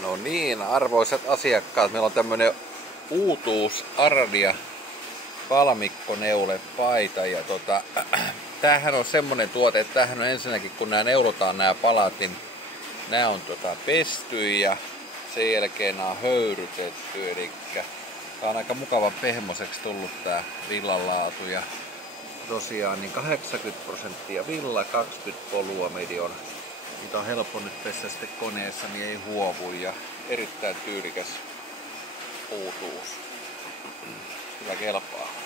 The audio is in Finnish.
No niin, arvoisat asiakkaat, meillä on tämmönen uutuus Aradia palmikkoneule-paita ja tämähän on semmonen tuote, että tämähän on ensinnäkin kun nämä neulotaan nämä palat, niin nämä on pesty ja sen jälkeen nämä on höyrytetty, eli tää on aika mukavan pehmoseksi tullut tää villanlaatu ja tosiaan niin 80% villa, 20 poluamidi on. Niitä on helppo nyt pestä sitten koneessa, niin ei huovu ja erittäin tyylikäs uutuus. Kyllä kelpaa.